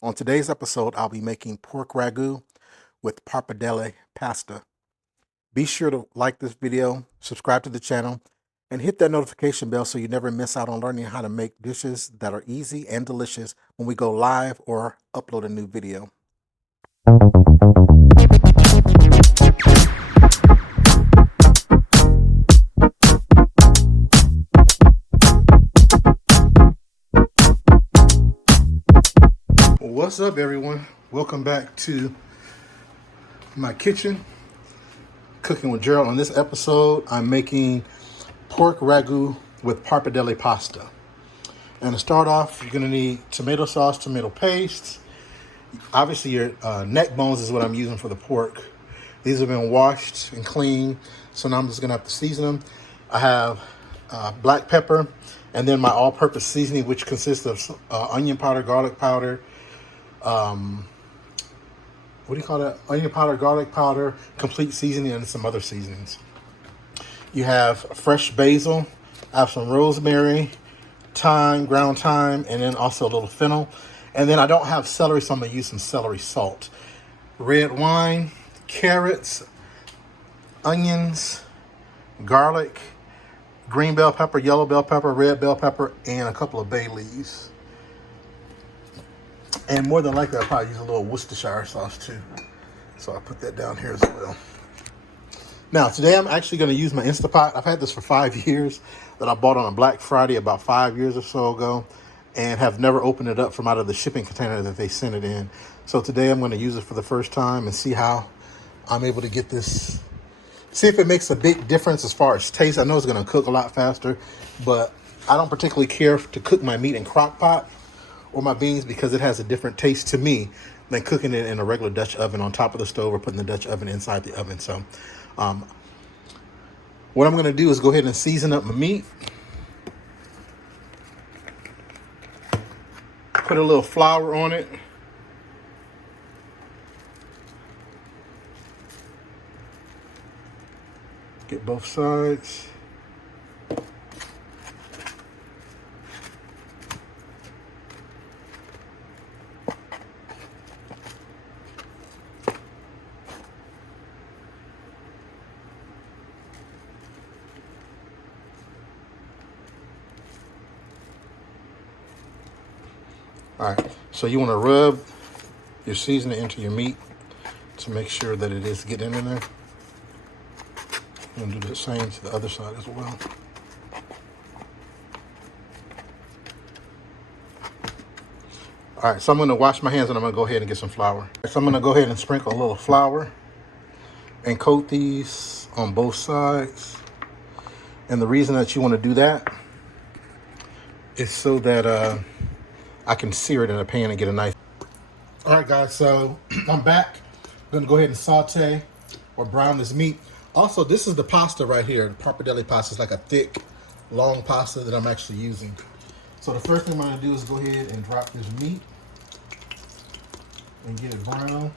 On today's episode, I'll be making pork ragu with pappardelle pasta. Be sure to like this video, subscribe to the channel, and hit that notification bell so you never miss out on learning how to make dishes that are easy and delicious when we go live or upload a new video. What's up, everyone? Welcome back to my kitchen, Cooking with Gerald. On this episode, I'm making pork ragu with pappardelle pasta. And to start off, you're gonna need tomato sauce, tomato paste. Obviously, your neck bones is what I'm using for the pork. These have been washed and cleaned, so now I'm just gonna have to season them. I have black pepper, and then my all-purpose seasoning, which consists of onion powder, garlic powder, what do you call that? Onion powder, garlic powder, complete seasoning, and some other seasonings. You have fresh basil. I have some rosemary, thyme, ground thyme, and then also a little fennel. And then I don't have celery, so I'm going to use some celery salt. Red wine, carrots, onions, garlic, green bell pepper, yellow bell pepper, red bell pepper, and a couple of bay leaves. And more than likely, I'll probably use a little Worcestershire sauce too. So I'll put that down here as well. Now, today I'm actually going to use my Instapot. I've had this for 5 years, that I bought on a Black Friday about 5 years or so ago, and have never opened it up from out of the shipping container that they sent it in. So today I'm going to use it for the first time and see how I'm able to get this, see if it makes a big difference as far as taste. I know it's going to cook a lot faster, but I don't particularly care to cook my meat in crock pot or my beans because it has a different taste to me than cooking it in a regular Dutch oven on top of the stove or putting the Dutch oven inside the oven. So what I'm going to do is go ahead and season up my meat. Put a little flour on it. Get both sides. All right, so you want to rub your seasoning into your meat to make sure that it is getting in there. And do the same to the other side as well. All right, so I'm going to wash my hands and I'm going to go ahead and get some flour. So I'm going to go ahead and sprinkle a little flour and coat these on both sides. And the reason that you want to do that is so that I can sear it in a pan and get a nice. All right, guys, so I'm back. I'm gonna go ahead and saute or brown this meat. Also, this is the pasta right here. The pappardelle pasta is like a thick, long pasta that I'm actually using. So the first thing I'm gonna do is go ahead and drop this meat and get it brown.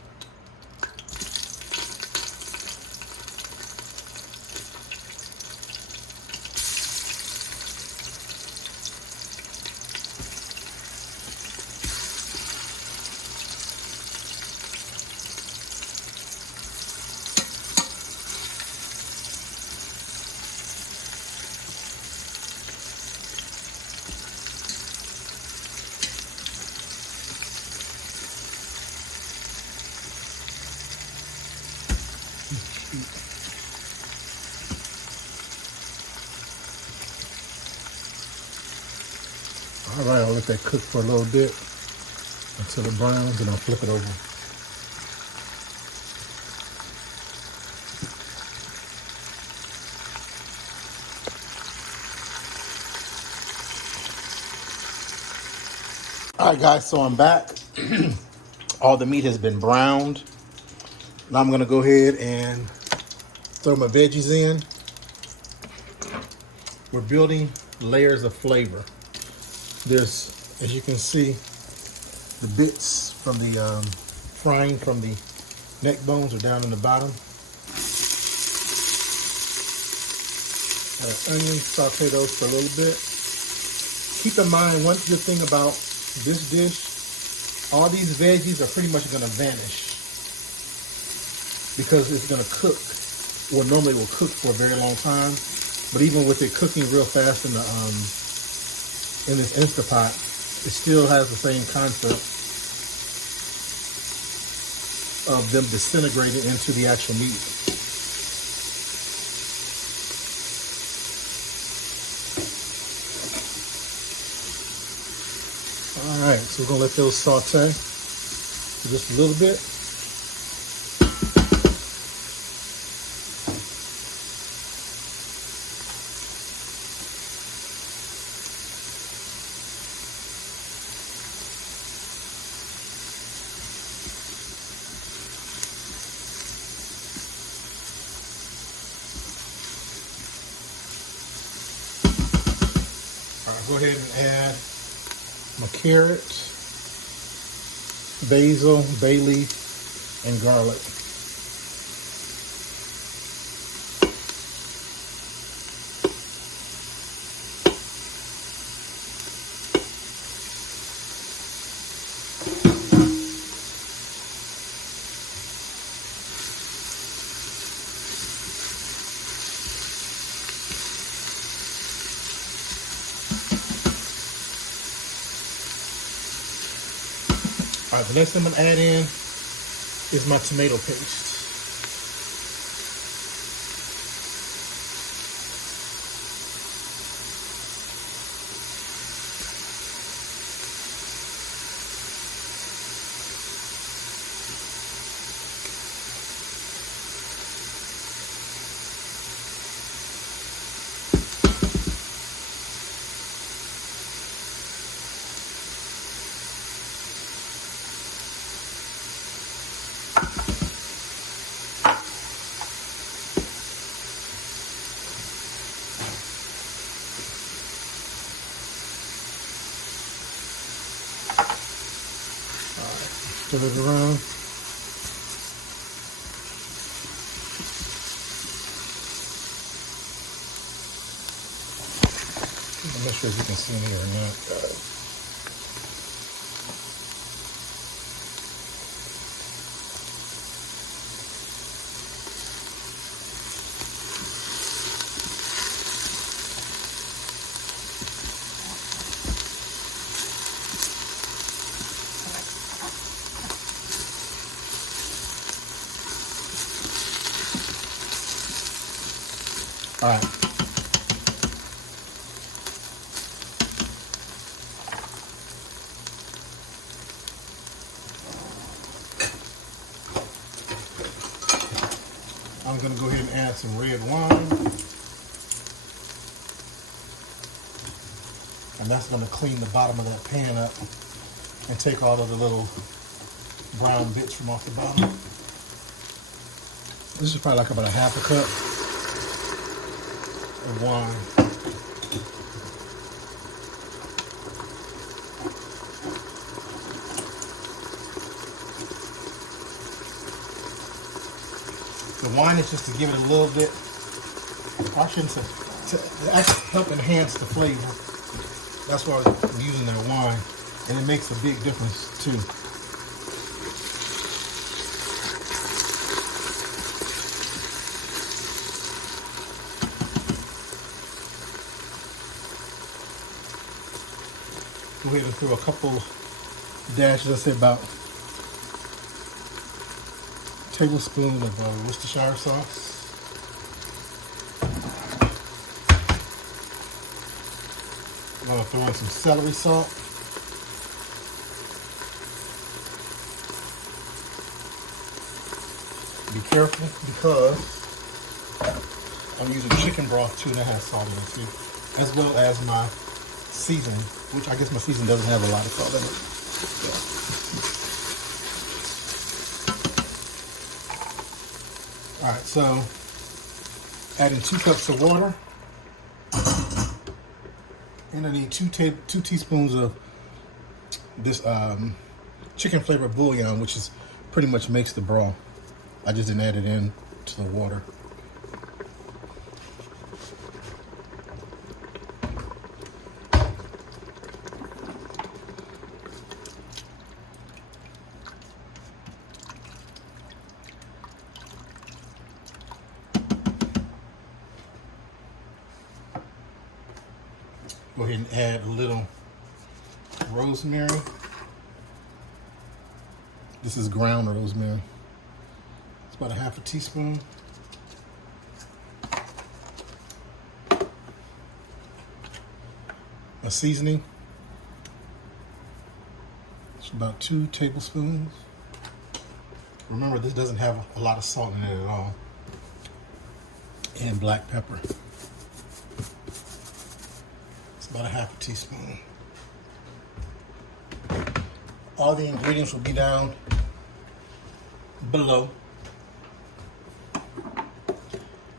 All right, I'll let that cook for a little bit until it browns, and I'll flip it over. All right, guys, so I'm back. All the meat has been browned. Now I'm gonna go ahead and throw my veggies in. We're building layers of flavor. There's, as you can see, the bits from the frying from the neck bones are down in the bottom. Onions, saute those for a little bit. Keep in mind, one good thing about this dish all these veggies are pretty much going to vanish because it's going to cook. Well, normally it will cook for a very long time, but even with it cooking real fast in this Instapot, it still has the same concept of them disintegrating into the actual meat. All right, so we're gonna let those saute for just a little bit. All right, go ahead and add my carrots, basil, bay leaf, and garlic. All right, the next thing I'm gonna add in is my tomato paste. Stir it around. I'm not sure if you can see me or not, guys. All right. I'm going to go ahead and add some red wine. And that's going to clean the bottom of that pan up and take all of the little brown bits from off the bottom. This is probably like about a half a cup of wine. The wine is just to give it a little bit, I shouldn't say, to actually help enhance the flavor. That's why I'm using that wine, and it makes a big difference too. Go ahead and throw a couple dashes, let's say about a tablespoon of Worcestershire sauce. I'm going to throw in some celery salt. Be careful because I'm using chicken broth too, and that has salt in it too, as well as my seasoning, which I guess my seasoning doesn't have a lot of salt in it. Yeah. All right, so adding 2 cups of water, and I need 2 teaspoons of this chicken flavored bouillon, which is pretty much makes the broth. I just didn't add it in to the water. Go ahead and add a little rosemary. This is ground rosemary. It's about a half a teaspoon. A seasoning. It's about 2 tablespoons. Remember, this doesn't have a lot of salt in it at all. And black pepper. It's about a half a teaspoon. All the ingredients will be down below. All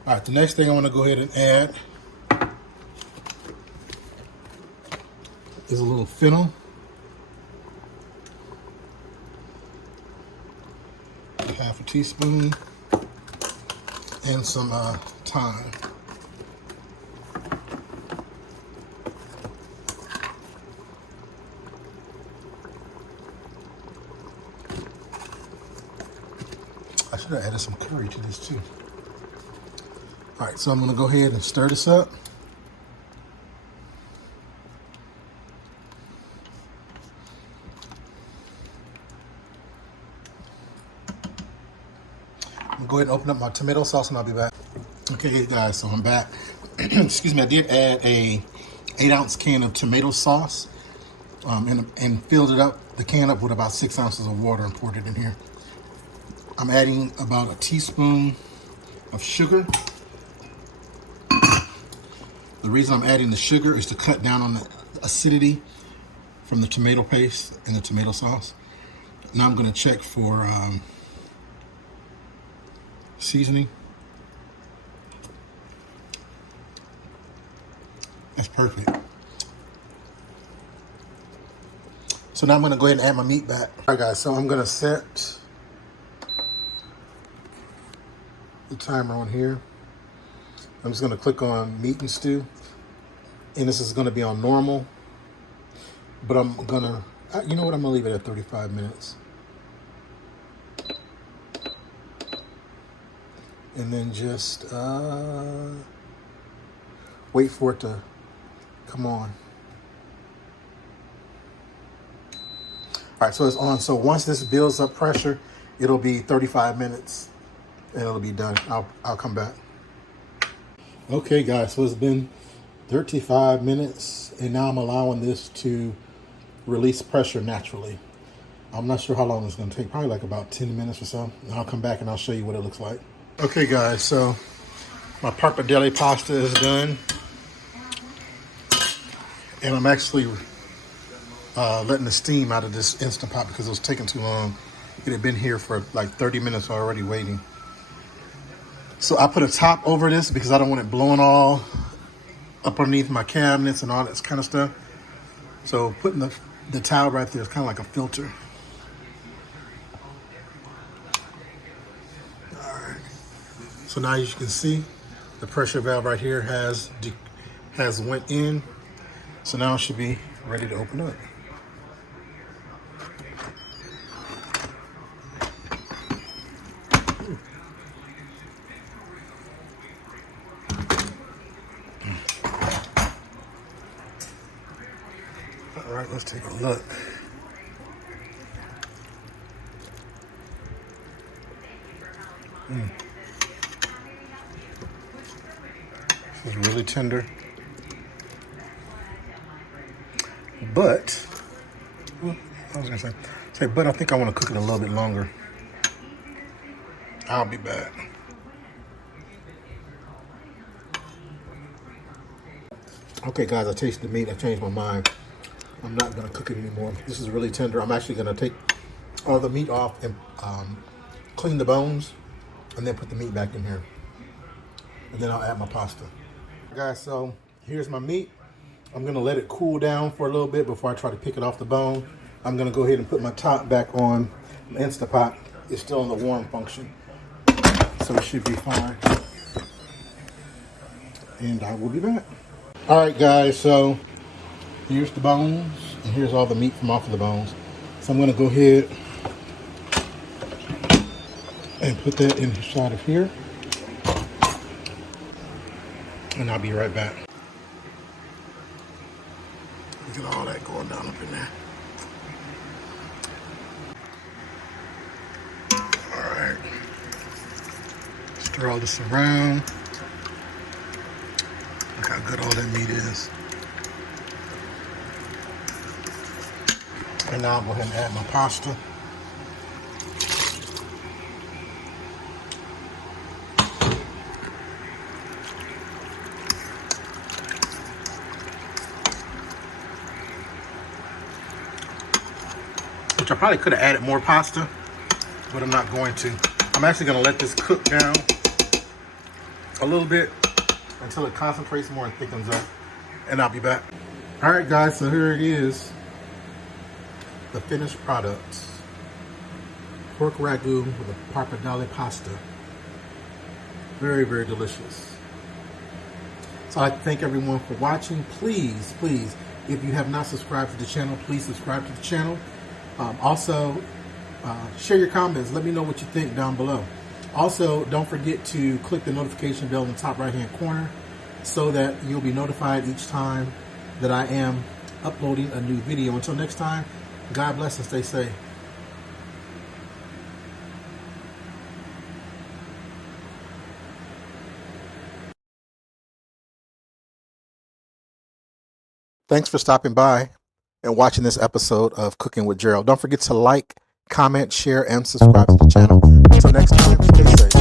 right, the next thing I want to go ahead and add is a little fennel. Half a teaspoon. And some thyme. I should have added some curry to this too. All right, so I'm gonna go ahead and stir this up. Go ahead and open up my tomato sauce and I'll be back. Okay guys, so I'm back. Excuse me, I did add a 8-ounce can of tomato sauce and filled it up, the can up with about 6 ounces of water and poured it in here. I'm adding about a teaspoon of sugar. The reason I'm adding the sugar is to cut down on the acidity from the tomato paste and the tomato sauce. Now I'm gonna check for seasoning. That's perfect. So now I'm gonna go ahead and add my meat back. All right guys, so I'm gonna set the timer on here. I'm just gonna click on meat and stew. And this is gonna be on normal. But I'm gonna, you know what, I'm gonna leave it at 35 minutes. And then just wait for it to come on. All right, so it's on. So once this builds up pressure, it'll be 35 minutes and it'll be done. I'll come back. Okay guys, so it's been 35 minutes and now I'm allowing this to release pressure naturally. I'm not sure how long it's gonna take, probably like about 10 minutes or so. And I'll come back and I'll show you what it looks like. Okay guys, so my Pappardelle pasta is done. And I'm actually letting the steam out of this Instant Pot because it was taking too long. It had been here for like 30 minutes already waiting. So I put a top over this because I don't want it blowing all up underneath my cabinets and all that kind of stuff. So putting the towel right there is kind of like a filter. So now as you can see, the pressure valve right here has went in. So now it should be ready to open up. All right, let's take a look. This is really tender. But, well, I was gonna say, but I think I want to cook it a little bit longer. I'll be back. Okay guys, I tasted the meat, I changed my mind. I'm not gonna cook it anymore. This is really tender. I'm actually gonna take all the meat off and clean the bones and then put the meat back in here. And then I'll add my pasta. Guys, so here's my meat. I'm gonna let it cool down for a little bit before I try to pick it off the bone. I'm gonna go ahead and put my top back on the Instant Pot. It's still in the warm function, so it should be fine. And I will be back. All right, guys, so here's the bones, and here's all the meat from off of the bones. So I'm gonna go ahead and put that inside of here. And I'll be right back. Stir all this around. Look how good all that meat is. And now I'll go ahead and add my pasta. Which I probably could have added more pasta, but I'm not going to. I'm actually going to let this cook down a little bit until it concentrates more and thickens up, and I'll be back. All right, guys, so here it is, the finished product. Pork ragu with a pappardelle pasta. Very, very delicious. So I thank everyone for watching. Please, please, if you have not subscribed to the channel, please subscribe to the channel. Also, share your comments. Let me know what you think down below. Also, don't forget to click the notification bell in the top right-hand corner so that you'll be notified each time that I am uploading a new video. Until next time, God bless and stay safe. Thanks for stopping by and watching this episode of Cooking with Gerald. Don't forget to like, comment, share, and subscribe to the channel. Until next time, stay safe.